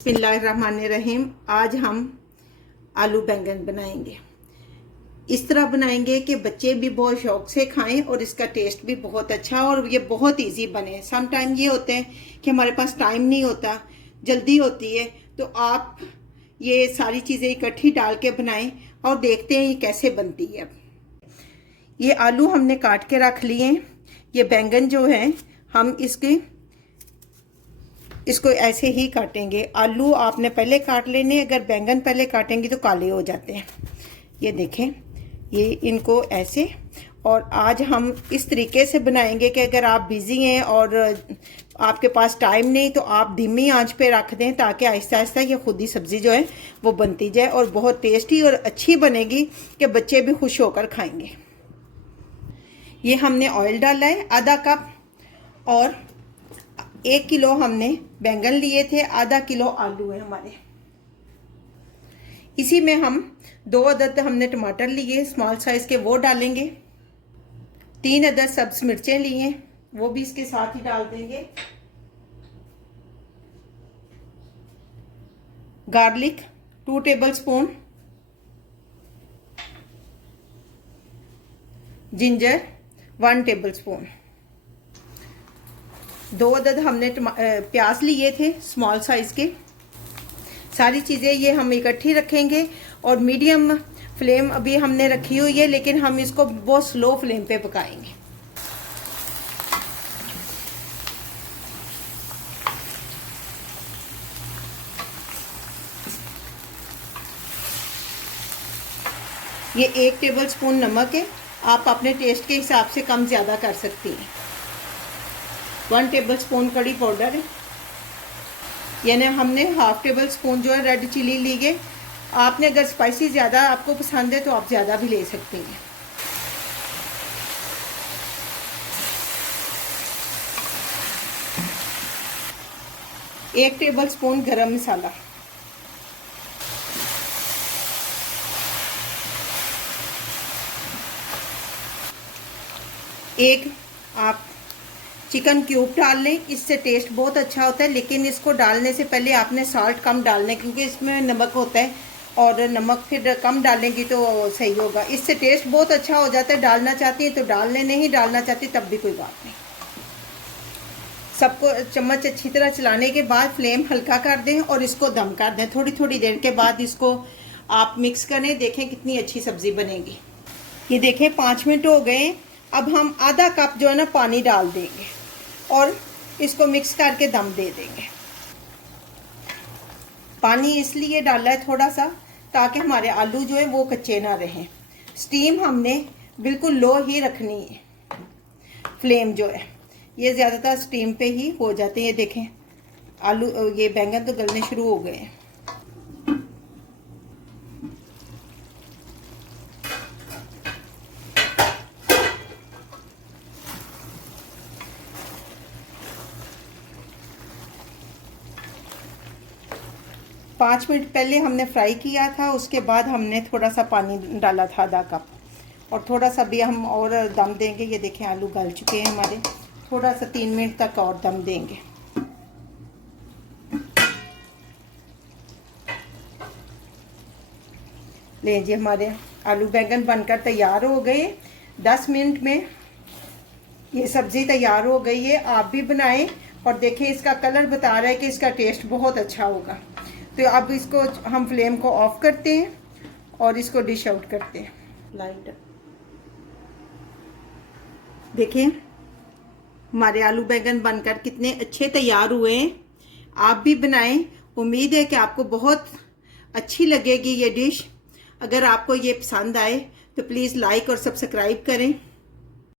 बिस्मिल्लाहिर्रहमानिर्रहीम। आज हम आलू बैंगन बनाएंगे। इस तरह बनाएंगे कि बच्चे भी बहुत शौक से खाएं और इसका टेस्ट भी बहुत अच्छा और ये बहुत इजी बने। सम टाइम ये होते हैं कि हमारे पास टाइम नहीं होता, जल्दी होती है, तो आप ये सारी चीज़ें इकट्ठी डाल के बनाएं और देखते हैं ये कैसे बनती है। ये आलू हमने काट के रख लिए। ये बैंगन जो है हम इसको ऐसे ही काटेंगे। आलू आपने पहले काट लेने, अगर बैंगन पहले काटेंगे तो काले हो जाते हैं। ये देखें, ये इनको ऐसे। और आज हम इस तरीके से बनाएंगे कि अगर आप बिज़ी हैं और आपके पास टाइम नहीं तो आप धीमी आंच पे रख दें, ताकि आहिस्ता आहिस्ता ये खुद ही सब्ज़ी जो है वो बनती जाए और बहुत टेस्टी और अच्छी बनेगी कि बच्चे भी खुश होकर खाएंगे। ये हमने ऑयल डाला है आधा कप, और 1 किलो हमने बैंगन लिए थे, आधा किलो आलू है हमारे। इसी में हम 2 अदद हमने टमाटर लिए स्मॉल साइज के, वो डालेंगे। 3 अदद सब्ज मिर्चें लिए, वो भी इसके साथ ही डाल देंगे। गार्लिक 2 टेबलस्पून, जिंजर 1 टेबलस्पून, 2 अदद हमने प्याज लिए थे स्मॉल साइज के। सारी चीज़ें ये हम इकट्ठी रखेंगे और मीडियम फ्लेम अभी हमने रखी हुई है, लेकिन हम इसको बहुत स्लो फ्लेम पे पकाएंगे। ये 1 टेबलस्पून नमक है, आप अपने टेस्ट के हिसाब से कम ज़्यादा कर सकती हैं। 1 टेबलस्पून कड़ी पाउडर है, यानी हमने 1/2 टेबलस्पून जो है रेड चिली ली है। आपने अगर स्पाइसी ज़्यादा आपको पसंद है तो आप ज़्यादा भी ले सकते हैं। एक टेबलस्पून गरम मसाला, 1 आप चिकन क्यूब डाल लें, इससे टेस्ट बहुत अच्छा होता है। लेकिन इसको डालने से पहले आपने साल्ट कम डालना है, क्योंकि इसमें नमक होता है और नमक फिर कम डालेंगी तो सही होगा। इससे टेस्ट बहुत अच्छा हो जाता है। डालना चाहती हैं तो डाल लें, नहीं डालना चाहती तब भी कोई बात नहीं। सबको चम्मच अच्छी तरह चलाने के बाद फ्लेम हल्का कर दें और इसको दम कर दें। थोड़ी थोड़ी देर के बाद इसको आप मिक्स करें, देखें कितनी अच्छी सब्ज़ी बनेगी। ये देखें 5 मिनट हो गए। अब हम आधा कप जो है ना पानी डाल देंगे और इसको मिक्स करके दम दे देंगे। पानी इसलिए डाला है थोड़ा सा, ताकि हमारे आलू जो है वो कच्चे ना रहें। स्टीम हमने बिल्कुल लो ही रखनी है। फ्लेम जो है ये ज़्यादातर स्टीम पे ही हो जाते हैं। ये देखें आलू, ये बैंगन तो गलने शुरू हो गए हैं। पाँच मिनट पहले हमने फ्राई किया था, उसके बाद हमने थोड़ा सा पानी डाला था आधा कप, और थोड़ा सा भी हम और दम देंगे। ये देखें आलू गल चुके हैं हमारे। थोड़ा सा 3 मिनट तक और दम देंगे। ले जी, हमारे आलू बैंगन बनकर तैयार हो गए। 10 मिनट में ये सब्ज़ी तैयार हो गई है। आप भी बनाएं और देखें, इसका कलर बता रहा है कि इसका टेस्ट बहुत अच्छा होगा। तो अब इसको हम फ्लेम को ऑफ करते हैं और इसको डिश आउट करते हैं। लाइट देखें, हमारे आलू बैंगन बनकर कितने अच्छे तैयार हुए हैं। आप भी बनाएं। उम्मीद है कि आपको बहुत अच्छी लगेगी ये डिश। अगर आपको ये पसंद आए तो प्लीज़ लाइक और सब्सक्राइब करें।